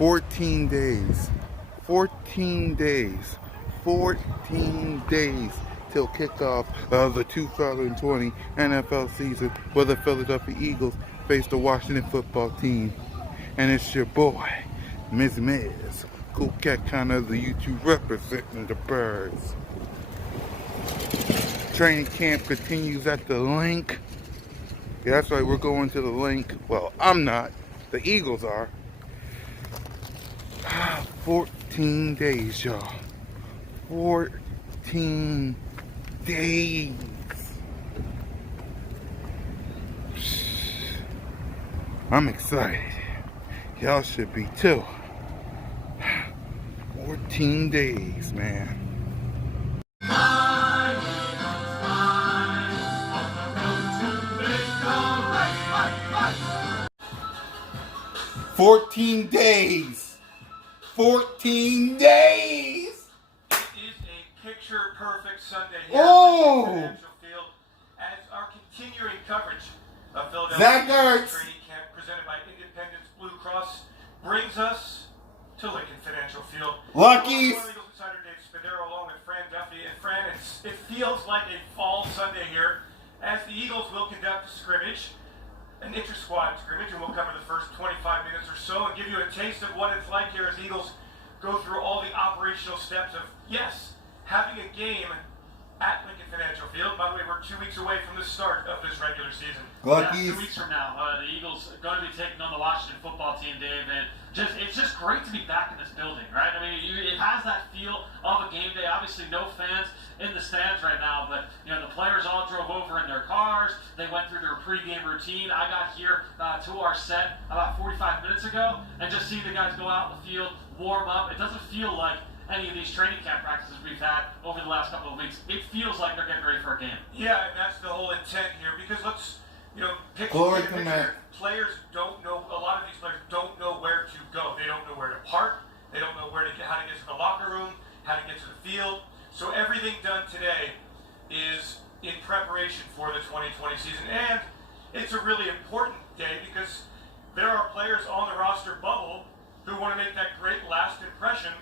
14 days. 14 days. 14 days till kickoff of the 2020 NFL season where the Philadelphia Eagles face the Washington football team. And it's your boy, Ms. Miz, Cool Cat kind of the YouTube representing the birds. Training camp continues at the Linc. Yeah, that's right, we're going to the Linc. Well, I'm not. The Eagles are. 14 days, y'all. 14 days. I'm excited. Y'all should be too. 14 days, man. 14 days. 14 days. It is a picture-perfect Sunday here at Financial Field as our continuing coverage of Philadelphia training camp presented by Independence Blue Cross brings us to Lincoln Financial Field. Luckies. Eagles Insider Dave Spadero along with Fran Duffy. And Fran, it feels like a fall Sunday here as the Eagles will conduct a scrimmage, an inter-squad scrimmage, and we'll cover the first 25 minutes or so and give you a taste of what it's like here as Eagles go through all the operational steps of, yes, having a game at Lincoln Financial Field. By the way, we're 2 weeks away from the start of this regular season. Yeah, 2 weeks from now, the Eagles are going to be taking on the Washington football team, Dave, and it's just great to be back in this building, right? I mean, it has that feel of a game day. Obviously, no fans in the stands right now, but the players all drove over in their cars. They went through their pregame routine. I got here to our set about 45 minutes ago, and just seeing the guys go out in the field, warm up. It doesn't feel like any of these training camp practices we've had over the last couple of weeks. It feels like they're getting ready for a game. Yeah, and that's the whole intent here, because let's, picture. Players don't know, a lot of these players don't know where to go. They don't know where to park. They don't know how to get to the locker room, how to get to the field. So everything done today is in preparation for the 2020 season. And it's a really important day because there are players on the roster bubble who want to make that great last impression.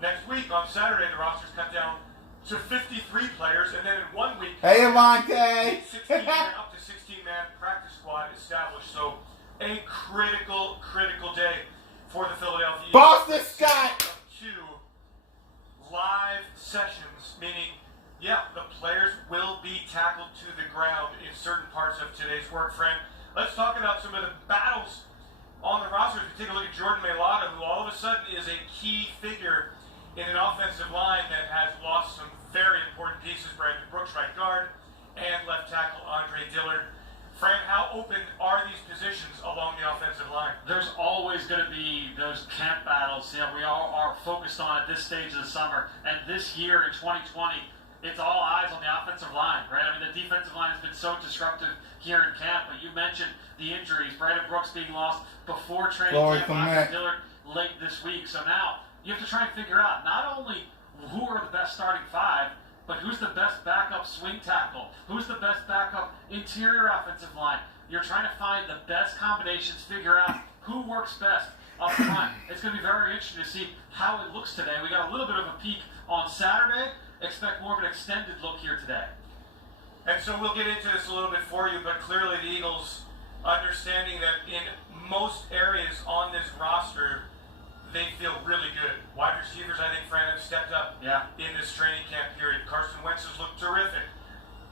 Next week, on Saturday, the roster's cut down to 53 players, and then in 1 week, hey, Avante! 16-man, up to 16-man practice squad established. So, a critical day for the Philadelphia Eagles. Boston Scott! 2 live sessions, meaning, yeah, the players will be tackled to the ground in certain parts of today's work, friend. Let's talk about some of the battles on the roster. As we take a look at Jordan Mailata, who all of a sudden is a key figure in an offensive line that has lost some very important pieces. Brandon Brooks, right guard, and left tackle Andre Dillard. Fran, how open are these positions along the offensive line? There's always going to be those camp battles. We all are focused on at this stage of the summer. And this year in 2020, it's all eyes on the offensive line, right? I mean, the defensive line has been so disruptive here in camp. But you mentioned the injuries, Brandon Brooks being lost before training camp, Andre Dillard late this week. So now you have to try and figure out not only who are the best starting 5, but who's the best backup swing tackle? Who's the best backup interior offensive line? You're trying to find the best combinations, figure out who works best up front. It's going to be very interesting to see how it looks today. We got a little bit of a peek on Saturday. Expect more of an extended look here today. And so we'll get into this a little bit for you, but clearly the Eagles understanding that in most areas on this roster, they feel really good. Wide receivers, I think, Fran, have stepped up in this training camp period. Carson Wentz has looked terrific.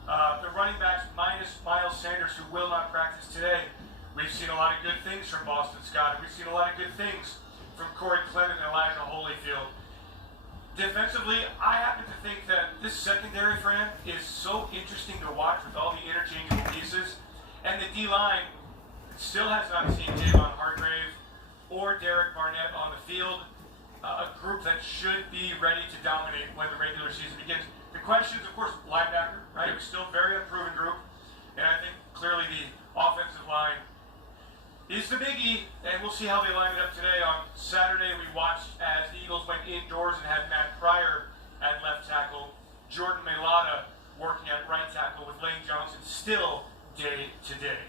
The running backs, minus Miles Sanders, who will not practice today, we've seen a lot of good things from Boston Scott, and we've seen a lot of good things from Corey Clement and Elijah Holyfield. Defensively, I happen to think that this secondary, Fran, is so interesting to watch with all the interchangeable pieces. And the D-line still has not seen Javon Hargrave or Derek Barnett on the field, a group that should be ready to dominate when the regular season begins. The question is, of course, linebacker, right? It's still a very unproven group, and I think clearly the offensive line is the biggie, and we'll see how they line it up today. On Saturday, we watched as the Eagles went indoors and had Matt Pryor at left tackle, Jordan Mailata working at right tackle with Lane Johnson still day to day.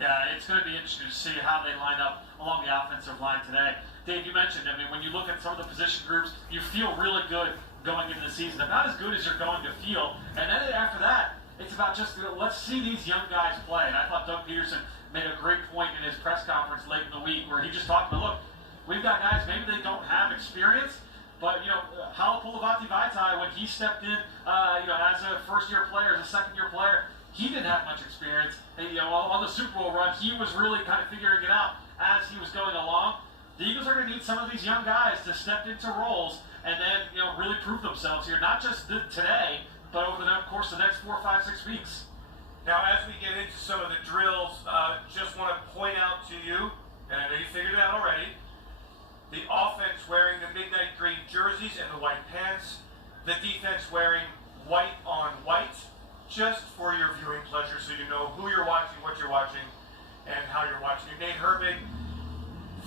Yeah, it's going to be interesting to see how they line up along the offensive line today. Dave, you mentioned, I mean, when you look at some of the position groups, you feel really good going into the season. About as good as you're going to feel. And then after that, it's about just, let's see these young guys play. And I thought Doug Peterson made a great point in his press conference late in the week where he just talked about, look, we've got guys, maybe they don't have experience, but, Halapoulivaati Vaitai, when he stepped in, as a first-year player, as a second-year player, he didn't have much experience. And, on the Super Bowl run, he was really kind of figuring it out as he was going along. The Eagles are going to need some of these young guys to step into roles and then, really prove themselves here, not just today, but over the course of the next 4, 5, 6 weeks. Now, as we get into some of the drills, just want to point out to you, and I know you figured it out already, the offense wearing the midnight green jerseys and the white pants, the defense wearing white on white, just for your viewing pleasure so you know who you're watching, what you're watching, and how you're watching. Nate Herbig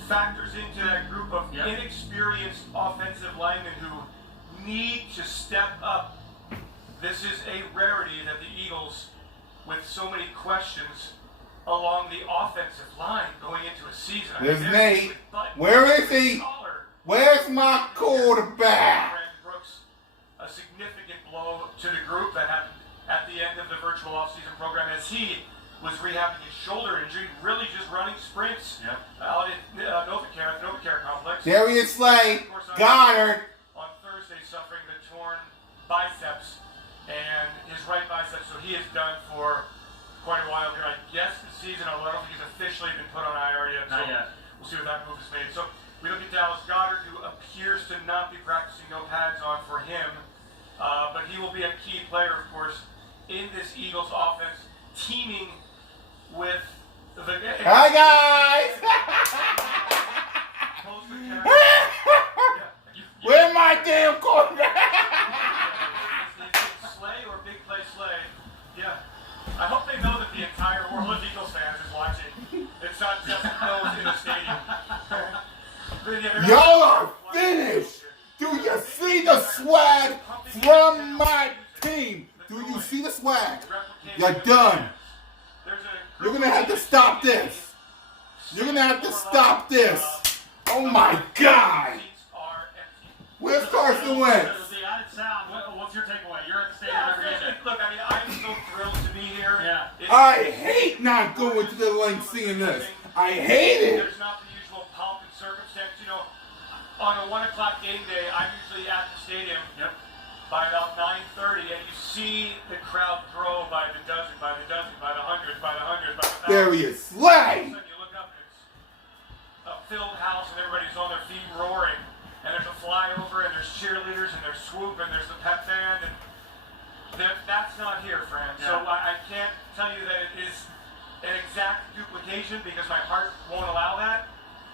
factors into that group of inexperienced offensive linemen who need to step up. This is a rarity that the Eagles, with so many questions along the offensive line going into a season. There's Nate. Where is he? Where's my quarterback? Brooks, a significant blow to the group that happened at the end of the virtual offseason program as he was rehabbing his shoulder injury, really just running sprints out at Novacare complex. Darius Slay, Goddard. On Thursday, suffering the torn biceps and his right bicep, so he is done for quite a while here. I guess the season, although I don't think he's officially been put on IR yet. Not yet. We'll see what that move is made. So we look at Dallas Goddard, who appears to not be practicing, no pads on for him, but he will be a key player, of course, in this Eagles offense, teaming with the Hi guys! Where's my damn quarterback? Slay or big play Slay? Yeah. I hope they know that the entire world of Eagles fans is watching. It's not just those in the stadium. Y'all are finished. Do you see the swag from my team? Do you see the swag? You're done. You're going to have to stop this. You're going to have to stop this. Oh my God. Where's Carson Wentz? The added sound, what's your takeaway? You're at the stadium every day. Look, I mean, I'm so thrilled to be here. Yeah. I hate not going to the Linc seeing this. I hate it. There's not the usual pomp and circumstance. On a 1 o'clock game day, I'm usually at the stadium by about 9:30, and you see the crowd grow by the dozen, by the dozen, by the hundreds, by the hundreds, by the thousands. Darius Slay. You look up, and it's a filled house, and everybody's on their feet roaring. And there's a flyover, and there's cheerleaders, and there's swoop, and there's the pep band, and that's not here, friends. Yeah. So I can't tell you that it is an exact duplication because my heart won't allow that.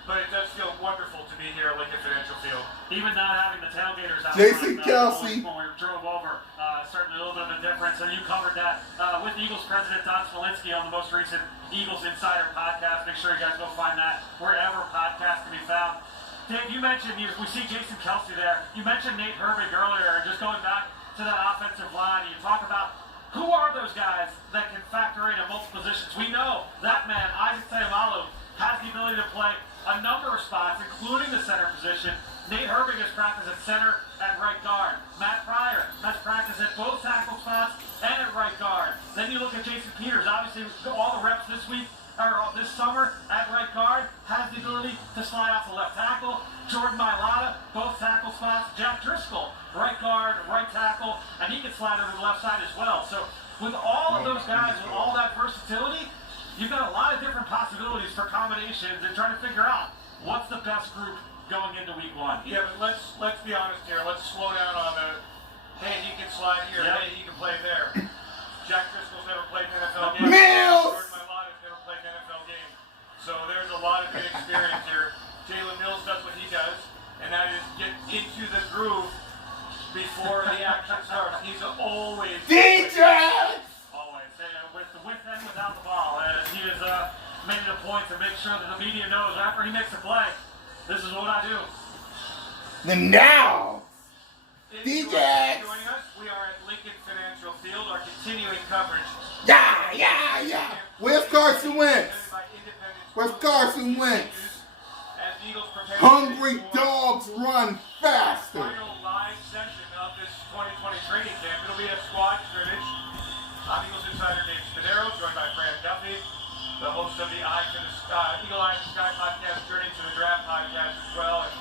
But it does feel wonderful to be here at Lincoln Financial Field. Even not having the tailgaters out Jason front, Kelsey. when we drove over, certainly a little bit of a difference. And you covered that with Eagles president Don Smolinski on the most recent Eagles Insider podcast. Make sure you guys go find that wherever podcasts can be found. Dave, you mentioned, we see Jason Kelsey there. You mentioned Nate Herbig earlier, and just going back to that offensive line, you talk about who are those guys that can factor in at multiple positions. We know that man, Isaac Sayamalu, has the ability to play a number of spots, including the center position. Nate Herbig has practiced at center at right guard. Matt Pryor has practiced at both tackle spots and at right guard. Then you look at Jason Peters, obviously all the reps this week, or this summer at right guard, has the ability to slide out to left tackle. Jordan Mailata, both tackle spots. Jack Driscoll, right guard, right tackle, and he can slide over the left side as well. So with all of those guys, with all that versatility, you've got a lot of different possibilities for combinations and trying to figure out what's the best group going into week 1. Yeah, but let's be honest here. Let's slow down on the, hey, he can slide here, hey, he can play there. Jack Driscoll's never played an NFL game. Mills! Jordan Mailata's never played an NFL game. So there's a lot of good experience here. Jalen Mills does what he does, and that is get into the groove before the action starts. He's always... DJ! Always. With and without the ball. He has made it a point to make sure that the media knows after he makes a play, this is what I do. Then now, If DJ! joining us, we are at Lincoln Financial Field, our continuing coverage. Yeah. Where's Carson Wentz? Where's Carson Wentz? As the Eagles prepare Hungry for dogs run faster. final live session of this 2020 training camp. It'll be a squad scrimmage. I'm Eagles insider Dave Spadero, joined by Fran Duffy, the host of the Eagle Eye to the Sky podcast, Journey to the Draft podcast as well. And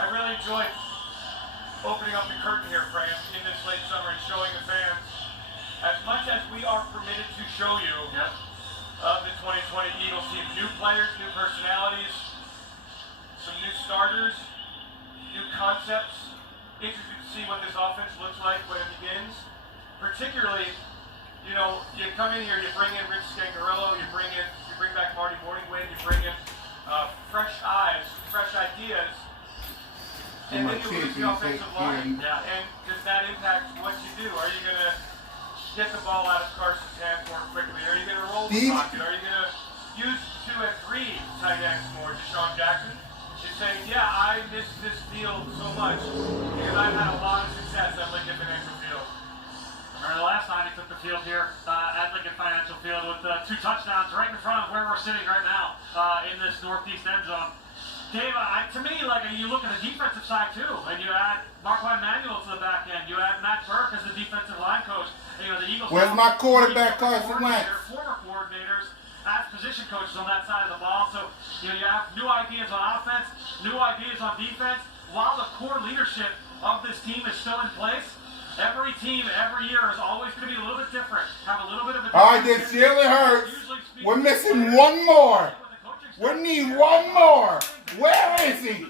I really enjoyed opening up the curtain here, Fran, in this late summer and showing the fans as much as we are permitted to show you of the 2020 Eagles team. New players, new personalities, some new starters, new concepts. Interested to see what this offense looks like when it begins. Particularly, you know, you come in here, you bring in Rich Scangarello, you bring back Marty Morningwin, you bring in fresh eyes, fresh ideas, and then you lose the offensive line. And does that impact what you do? Are you going to get the ball out of Carson's hands more quickly? Are you going to roll the pocket? Are you going to use 2 and 3 tight ends more? Deshaun Jackson is saying, yeah, I miss this field so much because I've had a lot of success at Lincoln Financial Field. Remember the last time he took the field here at Lincoln Financial Field with 2 touchdowns right in front of where we're sitting right now in this northeast end zone. Dave, to me, like, you look at the defensive side too, and you add Marquand Manuel to the back end. You add Matt Burke as the defensive line coach. And, you know, the Eagles. Where's my quarterback, Carson Wentz? Former coordinators as position coaches on that side of the ball. So you have new ideas on offense, new ideas on defense, while the core leadership of this team is still in place. Every team, every year is always going to be a little bit different. Have a little bit of a. All right, this Jalen Hurts. We're missing one more. We need one more. Where is he?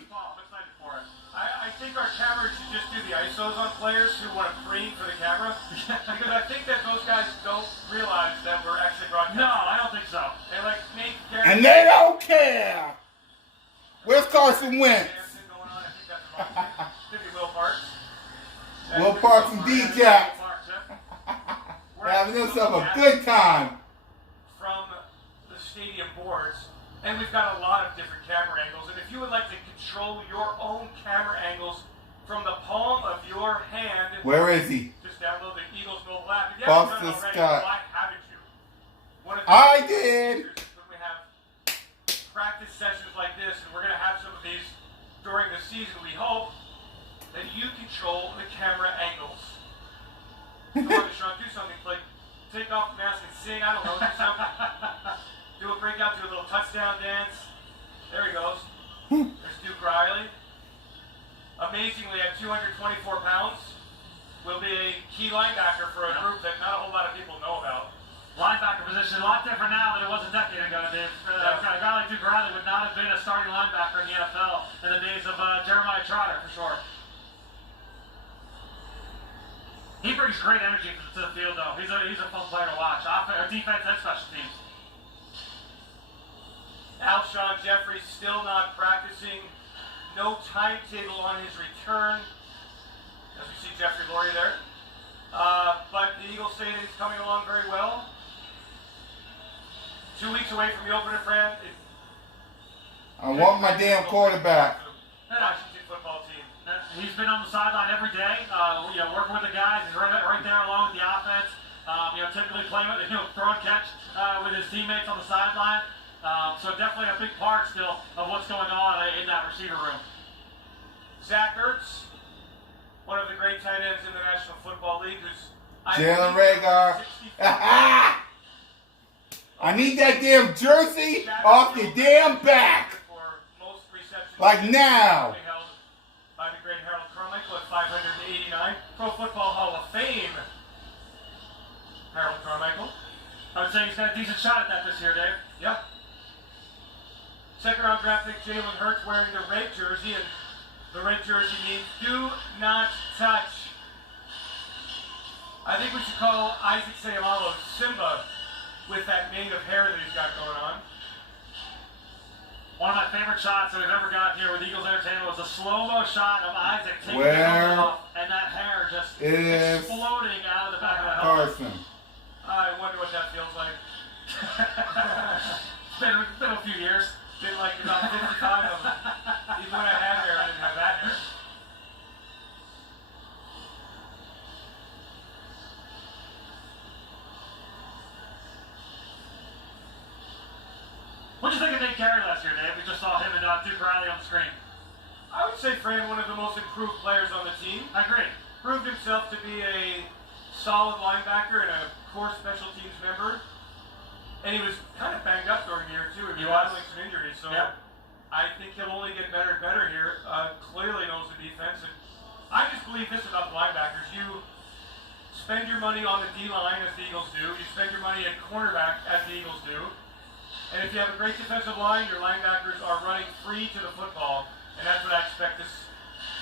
I think our camera should just do the ISOs on players who want to preen for the camera. Because I think that those guys don't realize that we're actually broadcasting. No, I don't think so. They like make And they don't care. Where's Carson Wentz? Going on. I think that's wrong. Could be Will Parks. Will Parks and D-Jack. Having themselves a good time. From the stadium boards. And we've got a lot of different camera angles. And if you would like to control your own camera angles from the palm of your hand, where is he? Just download the Eagles mobile app. If you Buster haven't done it already, Scott. why haven't you? One of the I did. When we have practice sessions like this, and we're going to have some of these during the season, we hope that you control the camera angles. Come on, Deshaun, do something. Like, take off the mask and sing. I don't know, do something. Do a breakout, do a little touchdown dance. There he goes. There's Duke Riley. Amazingly, at 224 pounds, will be a key linebacker for a group that not a whole lot of people know about. Linebacker position, a lot different now than it was a decade ago, Dave. A guy like Duke Riley would not have been a starting linebacker in the NFL in the days of Jeremiah Trotter, for sure. He brings great energy to the field, though. He's a fun player to watch. Defense and special teams. Alshon Jeffrey still not practicing. No timetable on his return. As we see Jeffrey Lurie there. But the Eagles say that he's coming along very well. 2 weeks away from the opener, Fran. I want my damn quarterback. Washington football team. He's been on the sideline every day, working with the guys. He's right there along with the offense. Typically playing with, throw and catch with his teammates on the sideline. So definitely a big part still of what's going on in that receiver room. Zach Ertz, one of the great tight ends in the National Football League, who's Jalen Reagor. I need that damn jersey off your damn back. Like now. By the great Harold Carmichael at 589. Pro Football Hall of Fame. Harold Carmichael. I would say he's got a decent shot at that this year, Dave. Yeah. Second round draft pick Jalen Hurts wearing the red jersey, and the red jersey means do not touch. I think we should call Isaac Seumalo Simba with that mane of hair that he's got going on. One of my favorite shots that we've ever got here with Eagles Entertainment was a slow-mo shot of Isaac taking the helmet off and that hair just exploding out of the back of the helmet. Carson. I wonder what that feels like. It's been a few years. Been like about 55 of them. Even when I had hair, I didn't have that hair. What do you think of Nate I would say Fran, one of the most improved players on the team. I agree. Proved himself to be a solid linebacker and a core special teams member. And he was kind of banged up during the year, too. He was battling some injuries. So yeah. I think he'll only get better and better here. Clearly knows the defense. And I just believe this about linebackers. You spend your money on the D-line, as the Eagles do. You spend your money at cornerback, as the Eagles do. And if you have a great defensive line, your linebackers are running free to the football. And that's what I expect this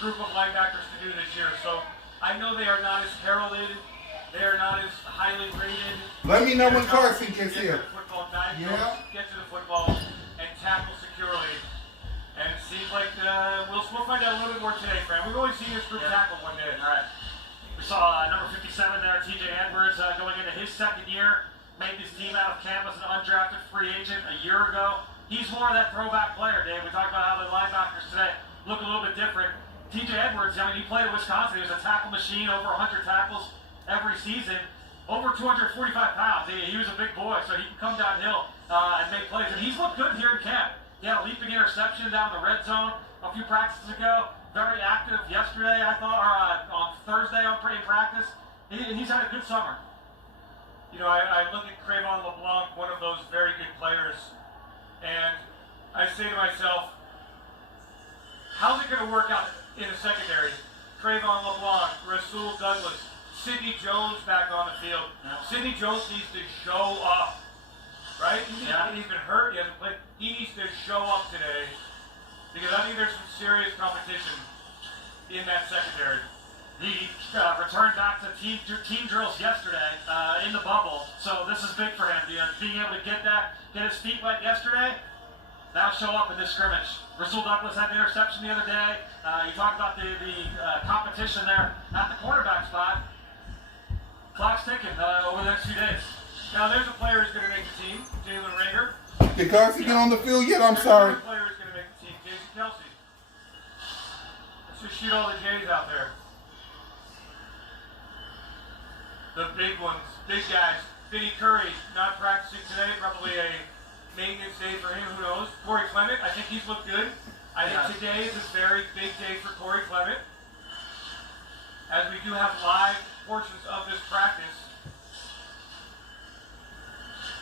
group of linebackers to do this year. So I know they are not as heralded. They are not as highly rated. Let me know when Carson gets here. Get to the football, dive, Yeah. get to the football, and tackle securely. And it seems like we'll find out a little bit more today, Fran. We've only seen this group tackle one day. All right. We saw number 57 there, TJ Edwards, going into his second year. Made this team out of camp as an undrafted free agent a year ago. He's more of that throwback player, Dave. We talked about how the linebackers today look a little bit different. TJ Edwards, I mean, he played at Wisconsin. He was a tackle machine, over 100 tackles every season, over 245 pounds. He was a big boy, so he can come downhill and make plays. And he's looked good here in camp. He had a leaping interception down the red zone a few practices ago. Very active yesterday, I thought, or on Thursday in practice. He's had a good summer. You know, I look at Crayvon LeBlanc, one of those very good players, and I say to myself, how's it going to work out in the secondary? Crayvon LeBlanc, Rasul Douglas, Sidney Jones back on the field. Yeah. Sidney Jones needs to show up, right? He's been hurt, he hasn't played. He needs to show up today because I think there's some serious competition in that secondary. He returned back to team drills yesterday in the bubble, so this is big for him. Being able to get his feet wet yesterday, that'll show up in this scrimmage. Rasul Douglas had the interception the other day. You talked about the competition there at the quarterback spot. Clock's ticking over the next few days. Now there's a player who's going to make the team, Jalen Rager. Did Carson get on the field yet? I'm sorry. There's another player who's going to make the team, Jason Kelsey. Let's just shoot all the J's out there. The big ones, big guys. Vinny Curry not practicing today, probably a maintenance day for him, who knows. Corey Clement, I think he's looked good. I think today is a very big day for Corey Clement. As we do have live portions of this practice.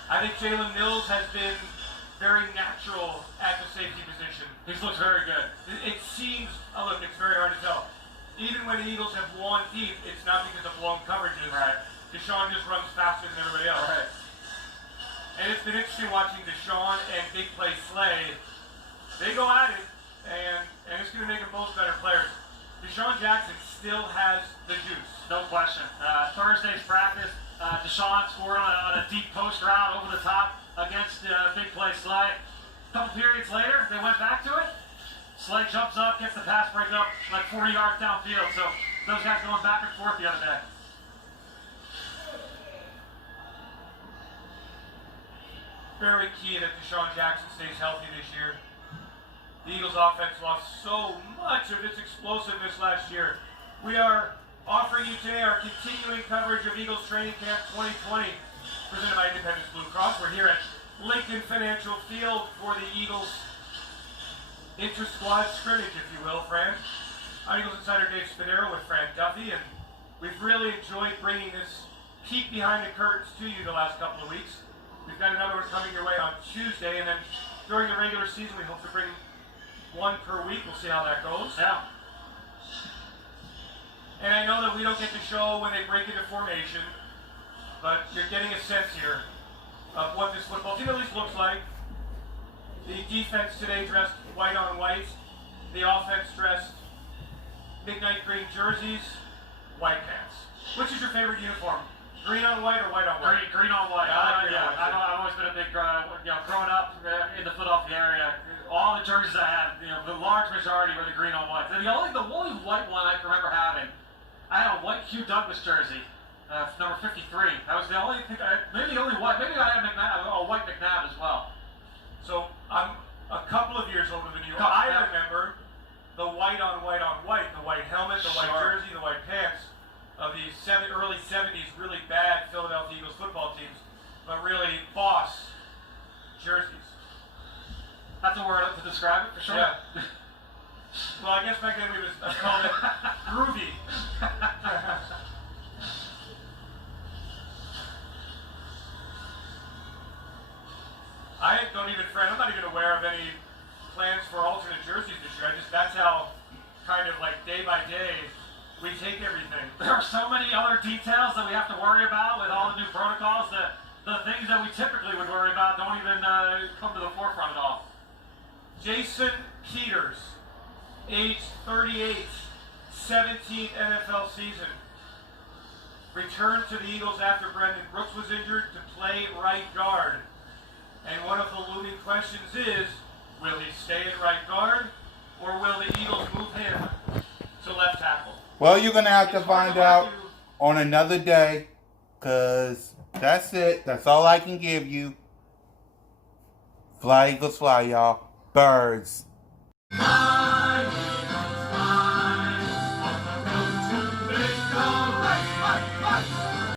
I think Jalen Mills has been very natural at the safety position. He looks very good. It seems, look, it's very hard to tell. Even when the Eagles have won deep, it's not because of blown coverages. Right. Deshaun just runs faster than everybody else. Right. And it's been interesting watching Deshaun and Big Play Slay. They go at it, and it's going to make them both better players. Deshaun Jackson still has the juice. No question. Thursday's practice, Deshaun scored on a deep post route over the top against Big Play Slay. A couple periods later, they went back to it. Slay jumps up, gets the pass break up like 40 yards downfield. So those guys going back and forth the other day. Very key that Deshaun Jackson stays healthy this year. The Eagles offense lost so much of its explosiveness last year. We are offering you today our continuing coverage of Eagles Training Camp 2020, presented by Independence Blue Cross. We're here at Lincoln Financial Field for the Eagles inter-squad scrimmage, if you will, Fran. I'm Eagles insider Dave Spadaro with Fran Duffy, and we've really enjoyed bringing this peek behind the curtains to you the last couple of weeks. We've got another one coming your way on Tuesday, and then during the regular season, we hope to bring one per week. We'll see how that goes. Yeah. And I know that we don't get to show when they break into formation, but you're getting a sense here of what this football team at least looks like. The defense today dressed white on white. The offense dressed midnight green jerseys, white pants. Which is your favorite uniform? Green on white or white on white? Green on white. I've always been a big, growing up in the Philadelphia area, all the jerseys I had, the large majority were the green on white. And the only white one I can remember having, I had a white Hugh Douglas jersey, number 53. That was the only thing, maybe the only white, maybe I had a white McNabb as well. So I'm a couple of years older than you. I remember the white on white on white, the white helmet, the white jersey, the white pants of the early 70s, really bad Philadelphia Eagles football teams, but really boss jerseys. That's a word to describe it, for sure. Yeah. Well, I guess back then I called it groovy. I don't even, Fred, I'm not even aware of any plans for alternate jerseys this year. That's how kind of like day by day we take everything. There are so many other details that we have to worry about with all the new protocols that the things that we typically would worry about don't even come to the forefront at all. Jason Peters, age 38, 17th NFL season. Returned to the Eagles after Brendan Brooks was injured to play right guard. And one of the looming questions is, will he stay at right guard, or will the Eagles move him to left tackle? Well, you're going to have to find out on another day, because that's it. That's all I can give you. Fly, Eagles, fly, y'all. Birds.